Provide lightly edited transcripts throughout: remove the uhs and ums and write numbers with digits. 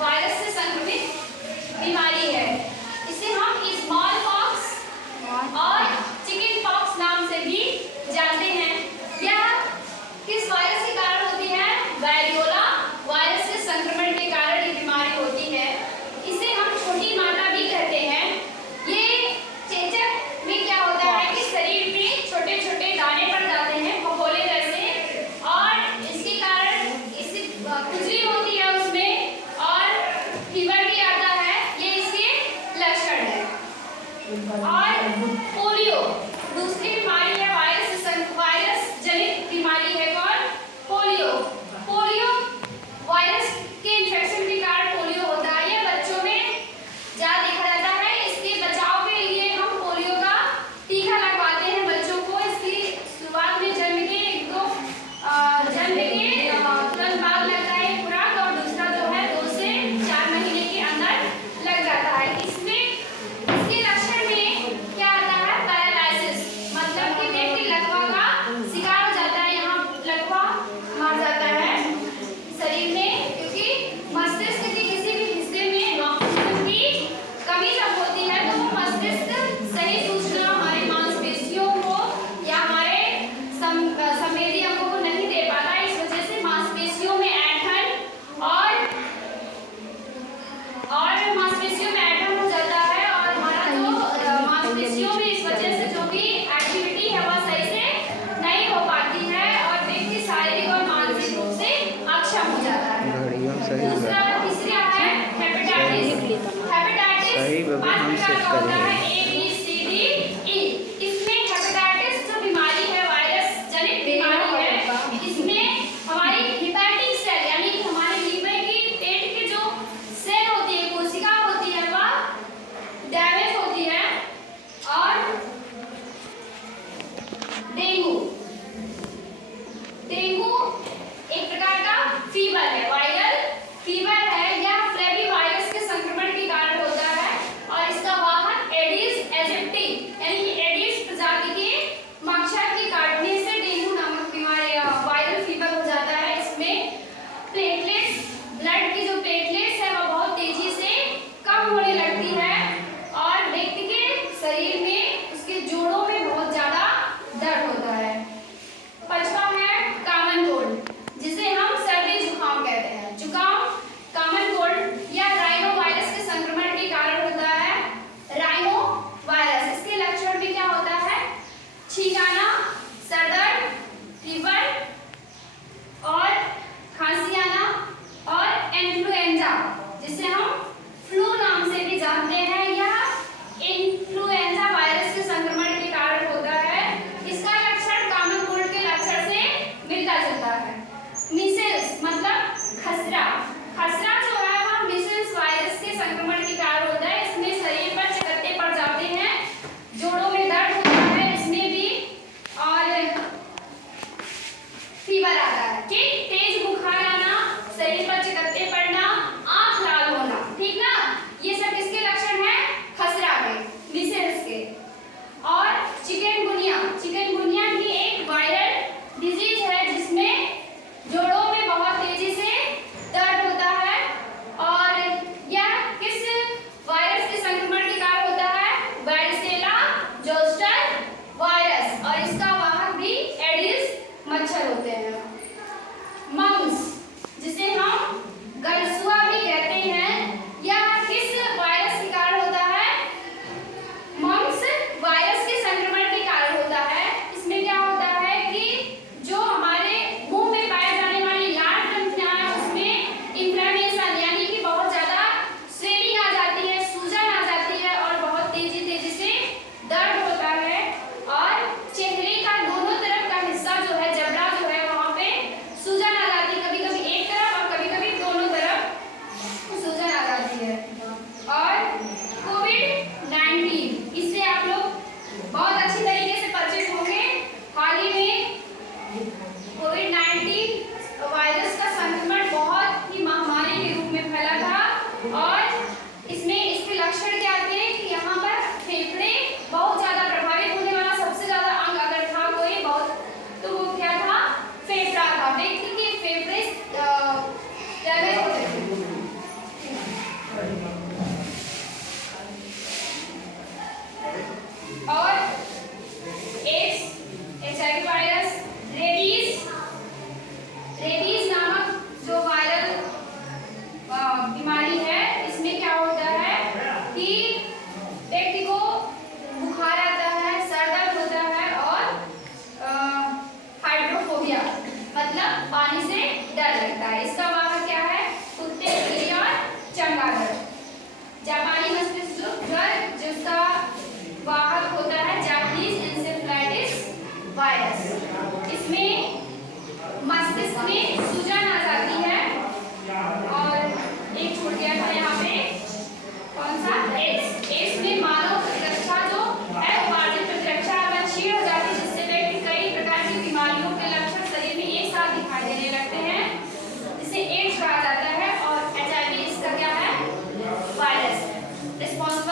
Virus से संक्रमित बीमारी है। इसे हम स्मॉल पॉक्स और चिकन पॉक्स नाम से भी जानते हैं। यह किस वायरस के कारण होती है? वेरियोला वायरस से संक्रमण के कारण ये बीमारी होती है। इसे हम छोटी माता भी कहते हैं। ये चेचक में क्या होता है कि शरीर में छोटे छोटे दाने पड़ जाते हैं फफोले जैसे, और इसके कारण इससे खुजली होती है उसमें, और फीवर भी आता है। ये इसके लक्षण है। और पोलियो दूसरी बीमारी है, वायरस जनित बीमारी है। कौन? पोलियो। पोलियो वायरस के इन्फेक्शन के कारण पोलियो होता है। यह बच्चों में ज्यादा देखा जाता है। इसके बचाव के लिए हम पोलियो का टीका लगवाते हैं बच्चों को। इसकी शुरुआत में जन्म के तुरंत बाद लगता है खुराक, और दूसरा जो है 2 से 4 महीने के अंदर लग जाता है। इसमें इसके लक्षण में क्या आता है? पैरालाइसिस, मतलब कि व्यक्ति लकवा का शिकार हो जाता है। यहाँ लकवा मार जाता है शरीर में, क्योंकि मस्तिष्क के किसी भी हिस्से में ऑक्सीजन की कमी जब होती है तो वो मस्तिष्क सही सूचना हमारे मांसपेशियों को या हमारे संवेदी अंगों को नहीं दे पाता। इस वजह से मांसपेशियों में ऐंठन और मांसपेशियों में ऐंठन हो जाता है, और हमारा जो मांसपेशियों में इस वजह से जो भी एक्टिविटी है वह सही से नहीं हो पाती है, और व्यक्ति शारीरिक और मानसिक रूप से अक्षम हो जाता है। दूसरा तीसरा है हेपेटाइटिस। हेपेटाइटिस 5 प्रकार का होता है, A, B, C, D, E। इसमें हेपेटाइटिस जो बीमारी है, वायरस जनित बीमारी है, इसमें हमारी हिपैटिक सेल यानी कि हमारे लीवर की पेट के जो सेल होती है, कोशिका होती है, वह डैमेज होती है। और डेंगू एक प्रकार का फीवर है, वायरल फीवर है। यह फ्लेवी वायरस के संक्रमण के कारण होता है, और इसका वाहक एडिस एजिप्टी यानी कि एडिस प्रजाति के मच्छर के काटने से डेंगू नामक बीमारी वायरल फीवर हो जाता है। इसमें प्लेटलेट्स, ब्लड की जो प्लेटलेट्स है वह बहुत तेजी से कम होने लगती है, और व्यक्ति के शरीर में उसके जोड़ों में बहुत ज्यादा दर्द होता है। 5वां है कॉमन कोल्ड, जिसे हम सर्दी जुकाम कहते हैं। जुकाम कॉमन कोल्ड या राइनो वायरस के संक्रमण के कारण होता है। राइनो वायरस, इसके लक्षण में क्या होता है? छींकाना, सर दर्द, फीवर और खांसी आना, और इन्फ्लुएंजा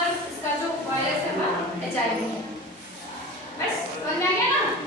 मतलब इसका जो वायरस है वह HIV है। बस समझ में आ गया ना?